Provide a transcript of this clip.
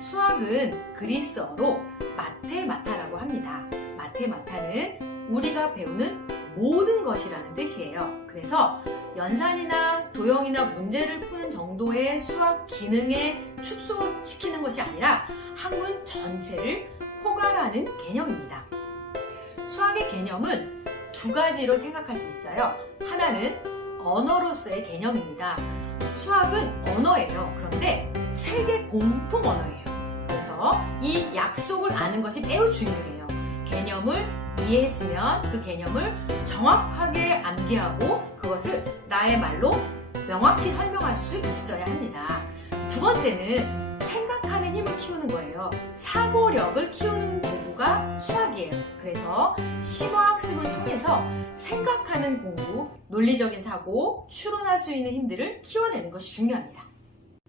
수학은 그리스어로 마테마타라고 합니다. 마테마타는 우리가 배우는 모든 것이라는 뜻이에요. 그래서 연산이나 도형이나 문제를 푸는 정도의 수학 기능에 축소시키는 것이 아니라 학문 전체를 포괄하는 개념입니다. 수학의 개념은 두 가지로 생각할 수 있어요. 하나는 언어로서의 개념입니다. 수학은 언어예요. 그런데 세계 공통 언어예요. 이 약속을 아는 것이 매우 중요해요. 개념을 이해했으면 그 개념을 정확하게 암기하고 그것을 나의 말로 명확히 설명할 수 있어야 합니다. 두 번째는 생각하는 힘을 키우는 거예요. 사고력을 키우는 도구가 수학이에요. 그래서 심화학습을 통해서 생각하는 공부, 논리적인 사고, 추론할 수 있는 힘들을 키워내는 것이 중요합니다.